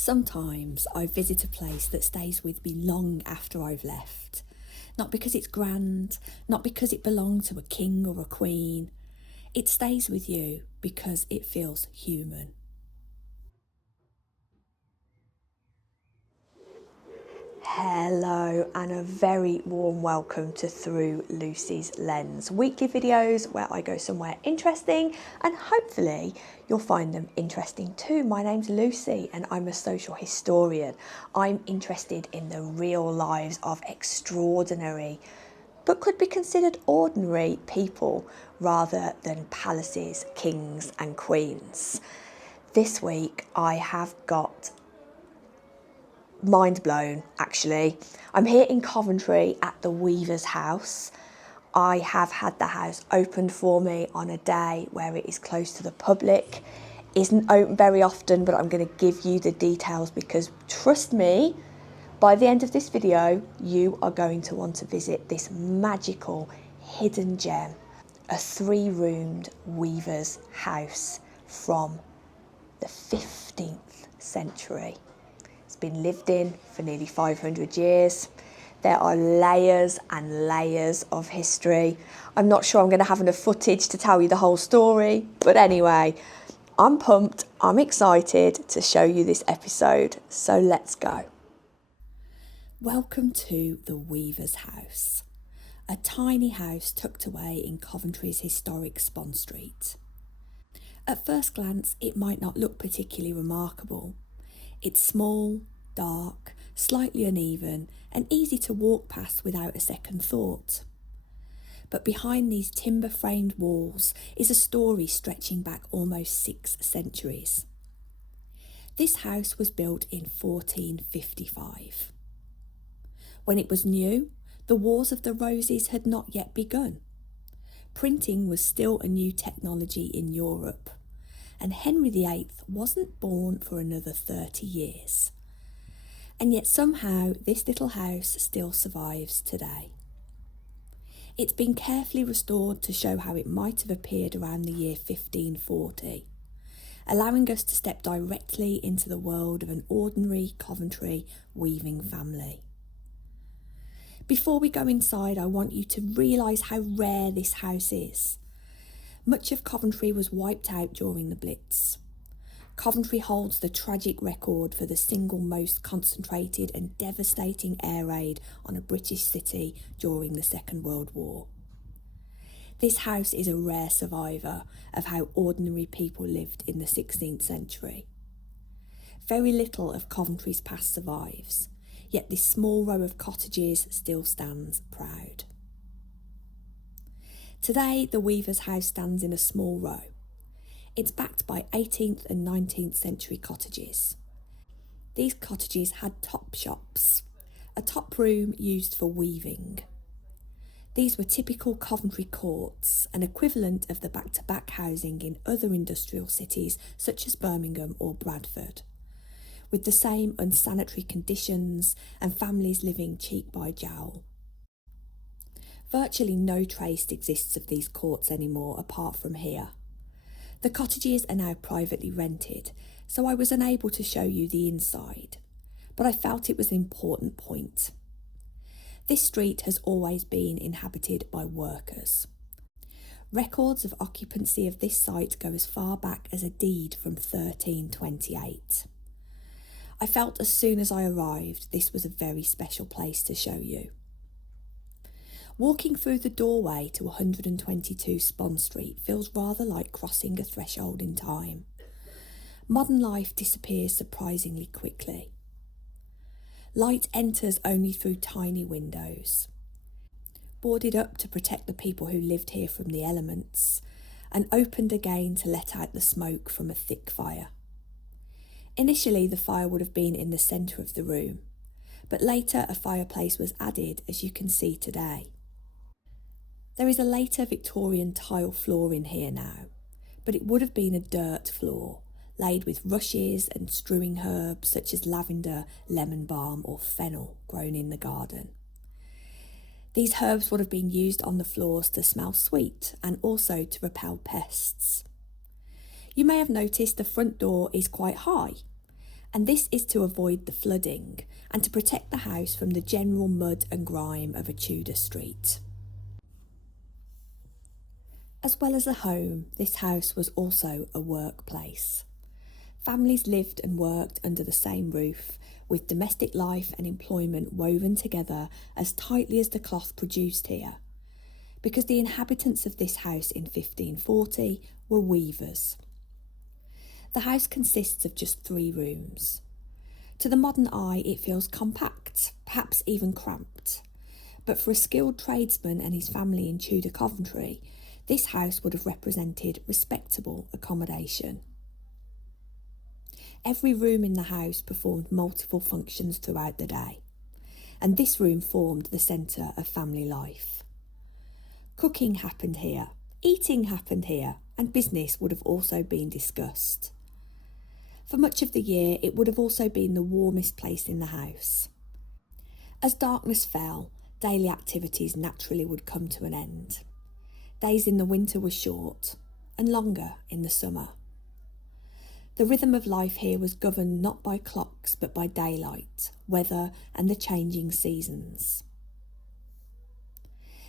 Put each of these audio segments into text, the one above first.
Sometimes I visit a place that stays with me long after I've left. Not because it's grand, not because it belonged to a king or a queen. It stays with you because it feels human. Hello and a very warm welcome to Through Lucy's Lens, weekly videos where I go somewhere interesting and hopefully you'll find them interesting too. My name's Lucy and I'm a social historian. I'm interested in the real lives of extraordinary but could be considered ordinary people rather than palaces, kings and queens. This week I have got mind blown, actually. I'm here in Coventry at the Weaver's House. I have had the house opened for me on a day where it is closed to the public. Isn't open very often, but I'm going to give you the details because trust me, by the end of this video, you are going to want to visit this magical hidden gem, a 3-roomed Weaver's house from the 15th century. It's been lived in for nearly 500 years. There are layers and layers of history. I'm not sure I'm going to have enough footage to tell you the whole story, but anyway, I'm pumped, I'm excited to show you this episode, so let's go. Welcome to the Weaver's House, a tiny house tucked away in Coventry's historic Spon Street. At first glance, it might not look particularly remarkable. It's small, dark, slightly uneven, and easy to walk past without a second thought. But behind these timber-framed walls is a story stretching back almost 6 centuries. This house was built in 1455. When it was new, the Wars of the Roses had not yet begun. Printing was still a new technology in Europe, and Henry VIII wasn't born for another 30 years. And yet somehow this little house still survives today. It's been carefully restored to show how it might have appeared around the year 1540, allowing us to step directly into the world of an ordinary Coventry weaving family. Before we go inside, I want you to realise how rare this house is. Much of Coventry was wiped out during the Blitz. Coventry holds the tragic record for the single most concentrated and devastating air raid on a British city during the Second World War. This house is a rare survivor of how ordinary people lived in the 16th century. Very little of Coventry's past survives, yet this small row of cottages still stands proud. Today, the Weaver's House stands in a small row. It's backed by 18th and 19th century cottages. These cottages had top shops, a top room used for weaving. These were typical Coventry courts, an equivalent of the back-to-back housing in other industrial cities such as Birmingham or Bradford, with the same unsanitary conditions and families living cheek by jowl. Virtually no trace exists of these courts anymore apart from here. The cottages are now privately rented, so I was unable to show you the inside, but I felt it was an important point. This street has always been inhabited by workers. Records of occupancy of this site go as far back as a deed from 1328. I felt as soon as I arrived this was a very special place to show you. Walking through the doorway to 122 Spon Street feels rather like crossing a threshold in time. Modern life disappears surprisingly quickly. Light enters only through tiny windows, boarded up to protect the people who lived here from the elements, and opened again to let out the smoke from a thick fire. Initially, the fire would have been in the centre of the room, but later a fireplace was added, as you can see today. There is a later Victorian tile floor in here now, but it would have been a dirt floor, laid with rushes and strewing herbs such as lavender, lemon balm or fennel grown in the garden. These herbs would have been used on the floors to smell sweet and also to repel pests. You may have noticed the front door is quite high, and this is to avoid the flooding and to protect the house from the general mud and grime of a Tudor street. As well as a home, this house was also a workplace. Families lived and worked under the same roof, with domestic life and employment woven together as tightly as the cloth produced here, because the inhabitants of this house in 1540 were weavers. The house consists of just 3 rooms. To the modern eye, it feels compact, perhaps even cramped, but for a skilled tradesman and his family in Tudor Coventry, this house would have represented respectable accommodation. Every room in the house performed multiple functions throughout the day, and this room formed the centre of family life. Cooking happened here, eating happened here, and business would have also been discussed. For much of the year, it would have also been the warmest place in the house. As darkness fell, daily activities naturally would come to an end. Days in the winter were short, and longer in the summer. The rhythm of life here was governed not by clocks but by daylight, weather and the changing seasons.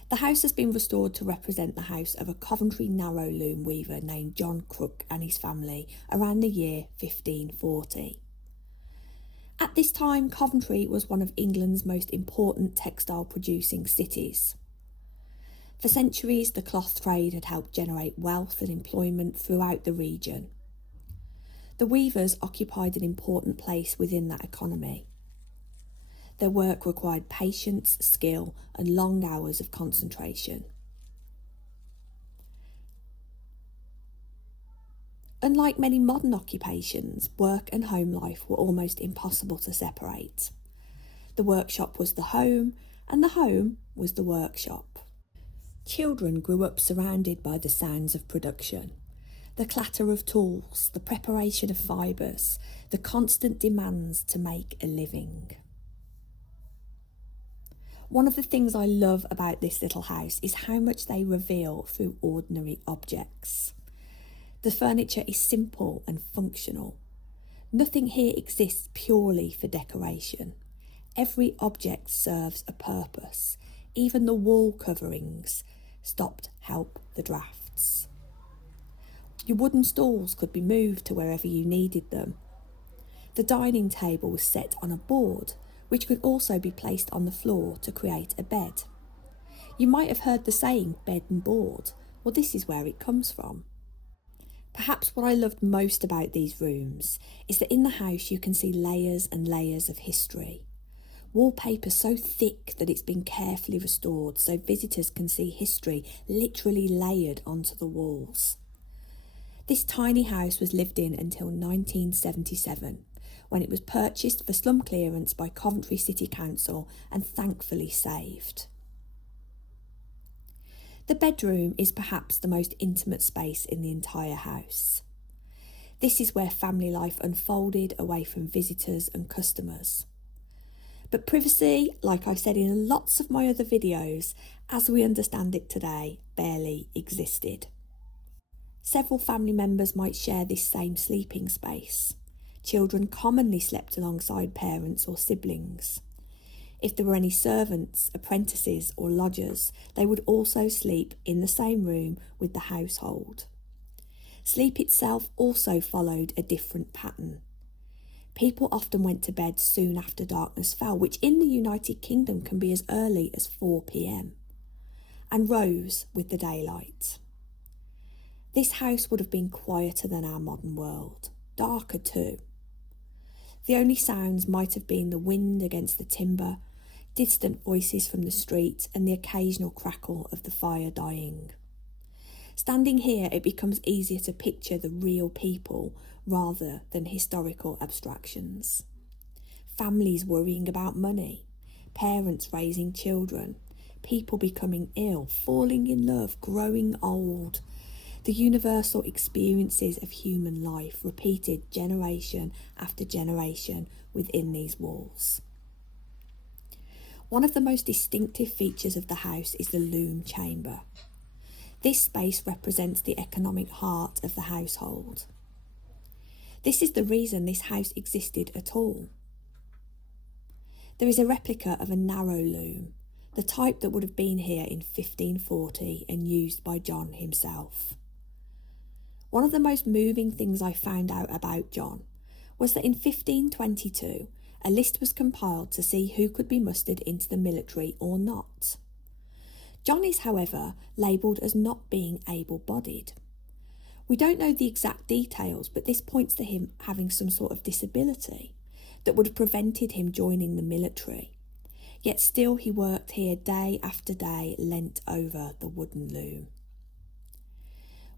The house has been restored to represent the house of a Coventry narrow loom weaver named John Croke and his family around the year 1540. At this time, Coventry was one of England's most important textile-producing cities. For centuries, the cloth trade had helped generate wealth and employment throughout the region. The weavers occupied an important place within that economy. Their work required patience, skill, and long hours of concentration. Unlike many modern occupations, work and home life were almost impossible to separate. The workshop was the home, and the home was the workshop. Children grew up surrounded by the sounds of production. The clatter of tools, the preparation of fibres, the constant demands to make a living. One of the things I love about this little house is how much they reveal through ordinary objects. The furniture is simple and functional. Nothing here exists purely for decoration. Every object serves a purpose. Even the wall coverings stopped help the drafts. Your wooden stools could be moved to wherever you needed them. The dining table was set on a board, which could also be placed on the floor to create a bed. You might have heard the saying, bed and board. Well, this is where it comes from. Perhaps what I loved most about these rooms is that in the house you can see layers and layers of history. Wallpaper so thick that it's been carefully restored so visitors can see history literally layered onto the walls. This tiny house was lived in until 1977, when it was purchased for slum clearance by Coventry City Council and thankfully saved. The bedroom is perhaps the most intimate space in the entire house. This is where family life unfolded away from visitors and customers. But privacy, like I've said in lots of my other videos, as we understand it today, barely existed. Several family members might share this same sleeping space. Children commonly slept alongside parents or siblings. If there were any servants, apprentices or lodgers, they would also sleep in the same room with the household. Sleep itself also followed a different pattern. People often went to bed soon after darkness fell, which in the United Kingdom can be as early as 4 p.m, and rose with the daylight. This house would have been quieter than our modern world, darker too. The only sounds might have been the wind against the timber, distant voices from the street, and the occasional crackle of the fire dying. Standing here, it becomes easier to picture the real people rather than historical abstractions. Families worrying about money, parents raising children, people becoming ill, falling in love, growing old. The universal experiences of human life repeated generation after generation within these walls. One of the most distinctive features of the house is the loom chamber. This space represents the economic heart of the household. This is the reason this house existed at all. There is a replica of a narrow loom, the type that would have been here in 1540 and used by John himself. One of the most moving things I found out about John was that in 1522 a list was compiled to see who could be mustered into the military or not. John is, however, labelled as not being able-bodied. We don't know the exact details, but this points to him having some sort of disability that would have prevented him joining the military. Yet still he worked here day after day, leant over the wooden loom.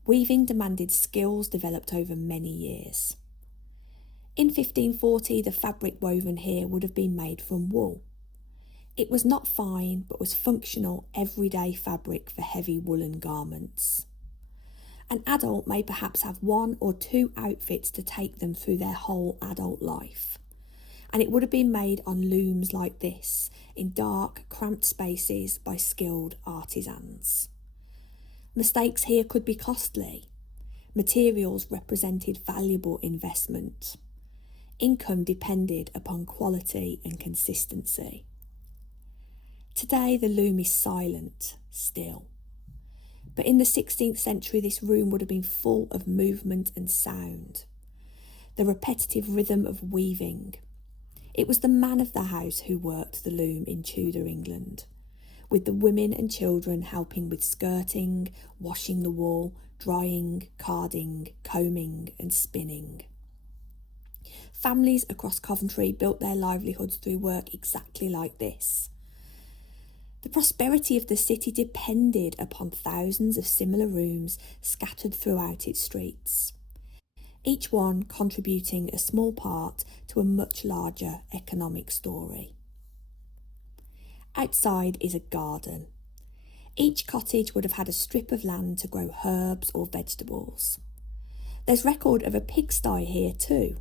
Weaving demanded skills developed over many years. In 1540, the fabric woven here would have been made from wool. It was not fine, but was functional, everyday fabric for heavy woolen garments. An adult may perhaps have 1 or 2 outfits to take them through their whole adult life, and it would have been made on looms like this, in dark, cramped spaces by skilled artisans. Mistakes here could be costly. Materials represented valuable investment. Income depended upon quality and consistency. Today the loom is silent, still. But in the 16th century this room would have been full of movement and sound. The repetitive rhythm of weaving. It was the man of the house who worked the loom in Tudor England, with the women and children helping with skirting, washing the wool, drying, carding, combing and spinning. Families across Coventry built their livelihoods through work exactly like this. The prosperity of the city depended upon thousands of similar rooms scattered throughout its streets, each one contributing a small part to a much larger economic story. Outside is a garden. Each cottage would have had a strip of land to grow herbs or vegetables. There's record of a pigsty here too,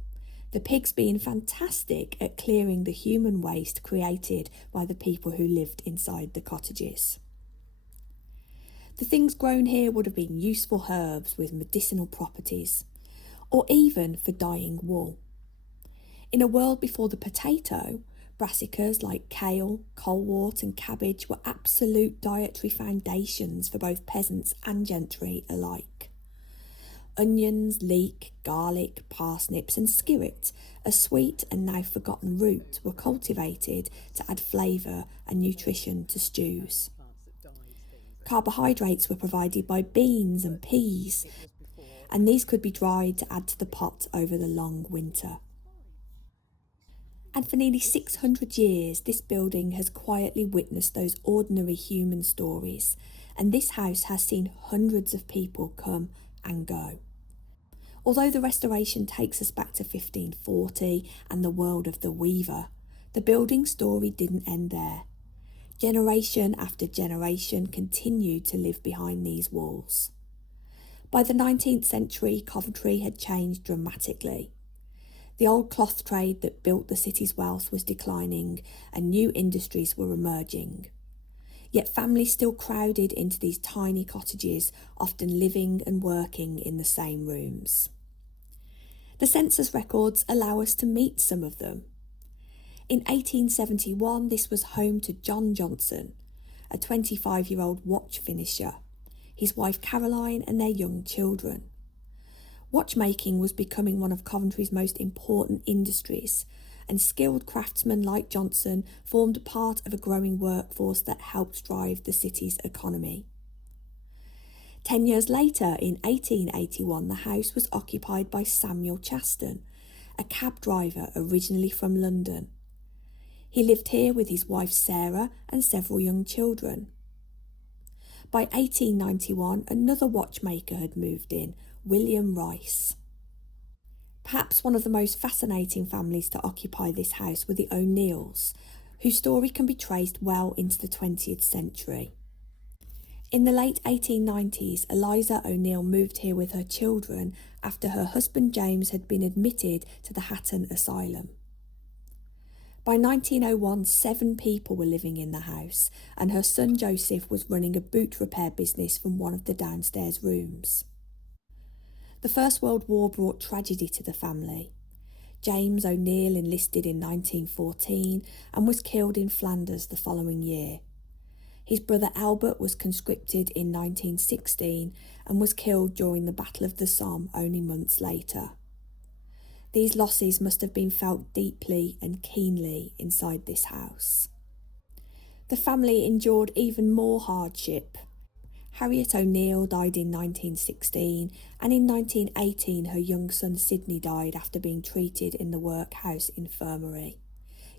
the pigs being fantastic at clearing the human waste created by the people who lived inside the cottages. The things grown here would have been useful herbs with medicinal properties, or even for dyeing wool. In a world before the potato, brassicas like kale, colewort and cabbage were absolute dietary foundations for both peasants and gentry alike. Onions, leek, garlic, parsnips and skirret, a sweet and now forgotten root, were cultivated to add flavour and nutrition to stews. Carbohydrates were provided by beans and peas, and these could be dried to add to the pot over the long winter. And for nearly 600 years, this building has quietly witnessed those ordinary human stories, and this house has seen hundreds of people come and go. Although the restoration takes us back to 1540 and the world of the weaver, the building story didn't end there. Generation after generation continued to live behind these walls. By the 19th century, Coventry had changed dramatically. The old cloth trade that built the city's wealth was declining and new industries were emerging. Yet families still crowded into these tiny cottages, often living and working in the same rooms. The census records allow us to meet some of them. In 1871, this was home to John Johnson, a 25-year-old watch finisher, his wife Caroline and their young children. Watchmaking was becoming one of Coventry's most important industries, and skilled craftsmen like Johnson formed part of a growing workforce that helped drive the city's economy. 10 years later, in 1881, the house was occupied by Samuel Chaston, a cab driver originally from London. He lived here with his wife Sarah and several young children. By 1891, another watchmaker had moved in, William Rice. Perhaps one of the most fascinating families to occupy this house were the O'Neills, whose story can be traced well into the 20th century. In the late 1890s, Eliza O'Neill moved here with her children after her husband James had been admitted to the Hatton Asylum. By 1901, 7 people were living in the house, and her son Joseph was running a boot repair business from one of the downstairs rooms. The First World War brought tragedy to the family. James O'Neill enlisted in 1914 and was killed in Flanders the following year. His brother Albert was conscripted in 1916 and was killed during the Battle of the Somme only months later. These losses must have been felt deeply and keenly inside this house. The family endured even more hardship. Harriet O'Neill died in 1916, and in 1918 her young son Sidney died after being treated in the workhouse infirmary.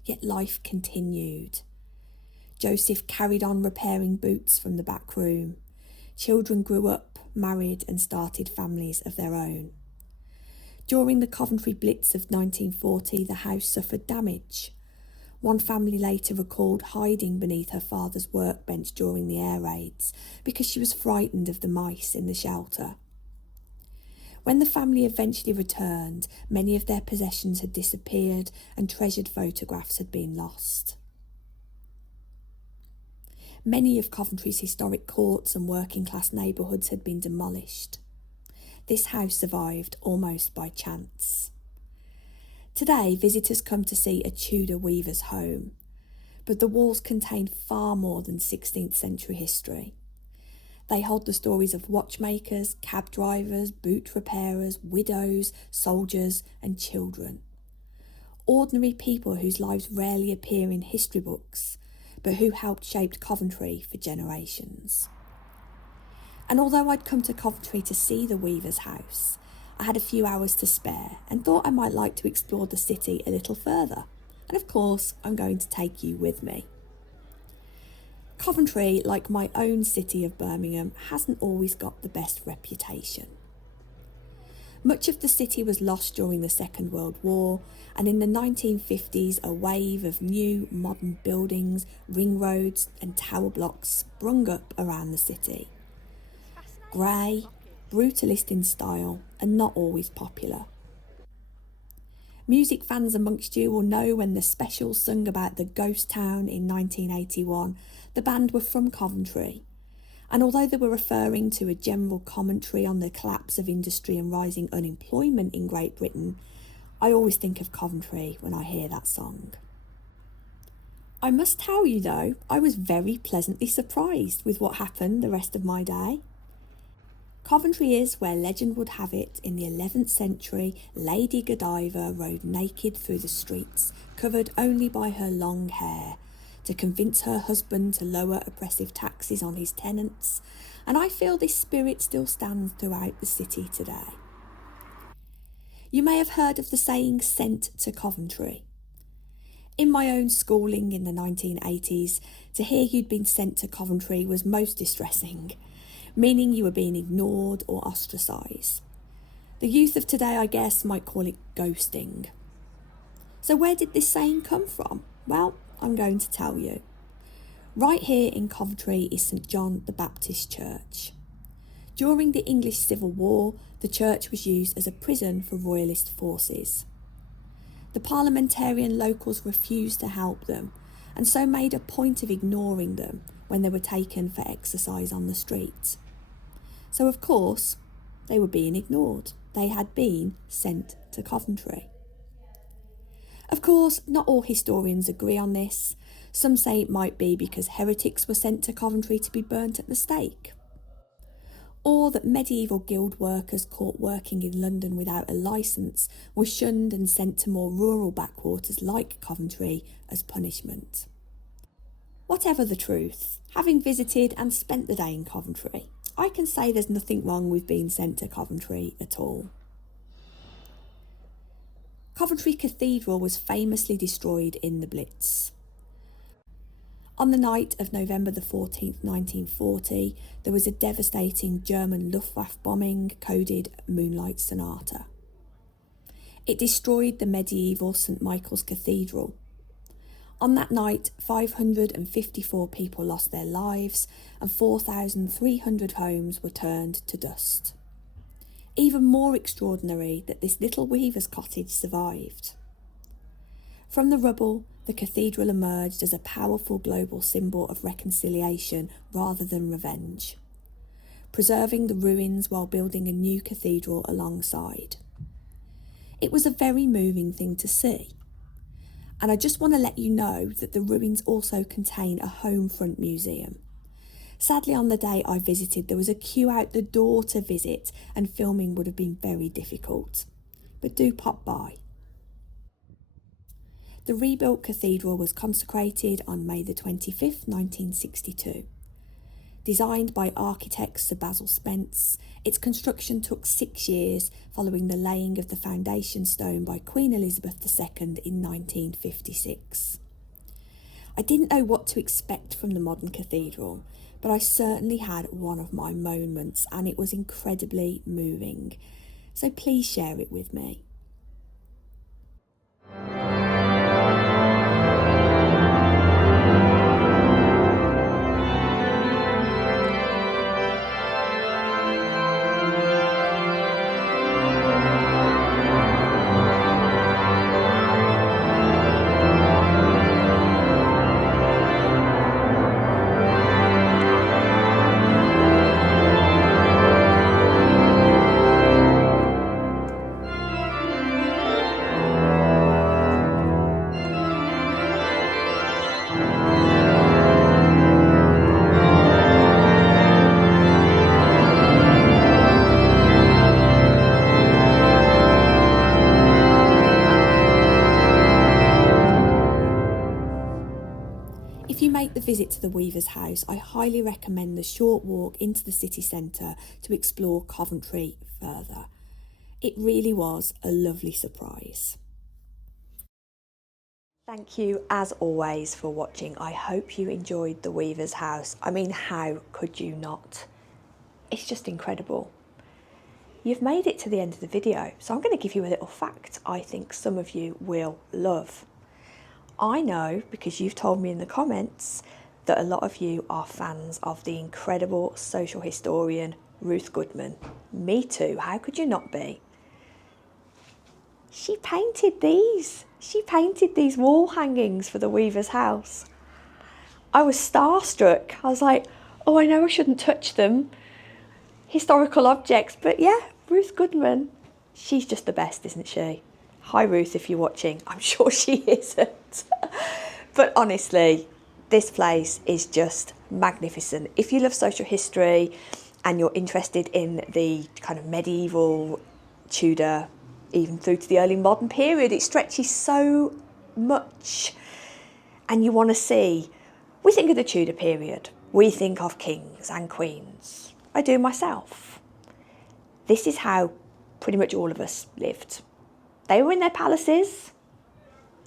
Yet life continued. Joseph carried on repairing boots from the back room. Children grew up, married and started families of their own. During the Coventry Blitz of 1940, the house suffered damage. One family later recalled hiding beneath her father's workbench during the air raids because she was frightened of the mice in the shelter. When the family eventually returned, many of their possessions had disappeared and treasured photographs had been lost. Many of Coventry's historic courts and working-class neighbourhoods had been demolished. This house survived almost by chance. Today, visitors come to see a Tudor weaver's home, but the walls contain far more than 16th century history. They hold the stories of watchmakers, cab drivers, boot repairers, widows, soldiers and children. Ordinary people whose lives rarely appear in history books, but who helped shape Coventry for generations. And although I'd come to Coventry to see the weaver's house, I had a few hours to spare and thought I might like to explore the city a little further. And of course, I'm going to take you with me. Coventry, like my own city of Birmingham, hasn't always got the best reputation. Much of the city was lost during the Second World War, and in the 1950s a wave of new modern buildings, ring roads and tower blocks sprung up around the city. Grey, brutalist in style and not always popular. Music fans amongst you will know when the special sung about the ghost town in 1981, the band were from Coventry. And although they were referring to a general commentary on the collapse of industry and rising unemployment in Great Britain, I always think of Coventry when I hear that song. I must tell you though, I was very pleasantly surprised with what happened the rest of my day. Coventry is where legend would have it in the 11th century Lady Godiva rode naked through the streets, covered only by her long hair, to convince her husband to lower oppressive taxes on his tenants, and I feel this spirit still stands throughout the city today. You may have heard of the saying "sent to Coventry." In my own schooling in the 1980s, to hear you'd been sent to Coventry was most distressing, meaning you were being ignored or ostracised. The youth of today, I guess, might call it ghosting. So where did this saying come from? Well, I'm going to tell you. Right here in Coventry is St John the Baptist Church. During the English Civil War, the church was used as a prison for royalist forces. The parliamentarian locals refused to help them, and so made a point of ignoring them when they were taken for exercise on the street. So of course, they were being ignored. They had been sent to Coventry. Of course, not all historians agree on this. Some say it might be because heretics were sent to Coventry to be burnt at the stake, or that medieval guild workers caught working in London without a licence were shunned and sent to more rural backwaters like Coventry as punishment. Whatever the truth, having visited and spent the day in Coventry, I can say there's nothing wrong with being sent to Coventry at all. Coventry Cathedral was famously destroyed in the Blitz. On the night of November the 14th, 1940, there was a devastating German Luftwaffe bombing coded Moonlight Sonata. It destroyed the medieval St Michael's Cathedral. On that night, 554 people lost their lives and 4,300 homes were turned to dust. Even more extraordinary that this little weaver's cottage survived. From the rubble, the cathedral emerged as a powerful global symbol of reconciliation rather than revenge. preserving the ruins while building a new cathedral alongside. It was a very moving thing to see. And I just want to let you know that the ruins also contain a home front museum. Sadly, on the day I visited, there was a queue out the door to visit, and filming would have been very difficult. But do pop by. The rebuilt cathedral was consecrated on May the 25th, 1962. Designed by architect Sir Basil Spence, its construction took 6 years following the laying of the foundation stone by Queen Elizabeth II in 1956. I didn't know what to expect from the modern cathedral, but I certainly had one of my moments, and it was incredibly moving. So please share it with me. If you make the visit to the Weaver's House, I highly recommend the short walk into the city centre to explore Coventry further. It really was a lovely surprise. Thank you as always for watching. I hope you enjoyed the Weaver's House. I mean, how could you not? It's just incredible. You've made it to the end of the video, so I'm going to give you a little fact I think some of you will love. I know, because you've told me in the comments, that a lot of you are fans of the incredible social historian Ruth Goodman. Me too, how could you not be? She painted these. She painted these wall hangings for the Weaver's House. I was starstruck. I was like, oh, I know I shouldn't touch them. Historical objects, but yeah, Ruth Goodman, she's just the best, isn't she? Hi Ruth, if you're watching. I'm sure she isn't. But honestly, this place is just magnificent. If you love social history and you're interested in the kind of medieval, Tudor, even through to the early modern period, it stretches so much. And you want to see, we think of the Tudor period, we think of kings and queens. I do myself. This is how pretty much all of us lived. They were in their palaces.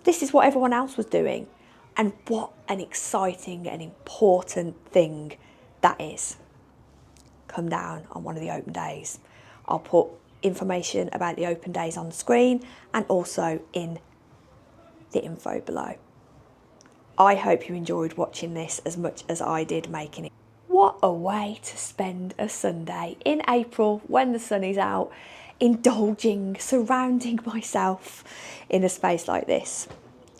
This is what everyone else was doing. And what an exciting and important thing that is. Come down on one of the open days. I'll put information about the open days on the screen and also in the info below. I hope you enjoyed watching this as much as I did making it. What a way to spend a Sunday in April when the sun is out, indulging, surrounding myself in a space like this.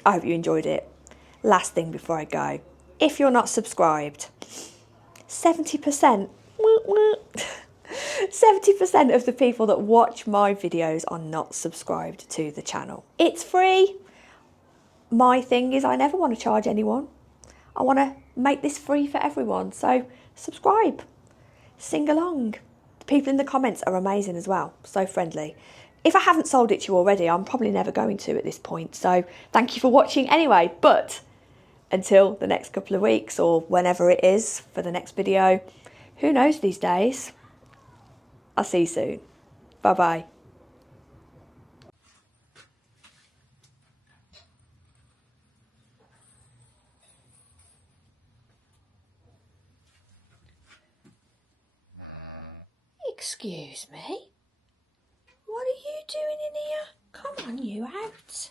I hope you enjoyed it. Last thing before I go, if you're not subscribed, 70%, 70% of the people that watch my videos are not subscribed to the channel. It's free. My thing is I never want to charge anyone. I want to make this free for everyone, so subscribe, sing along. The people in the comments are amazing as well, so friendly. If I haven't sold it to you already, I'm probably never going to at this point, so thank you for watching anyway. But until the next couple of weeks or whenever it is for the next video, who knows these days? I'll see you soon. Bye-bye. Excuse me? What are you doing in here? Come on, you out.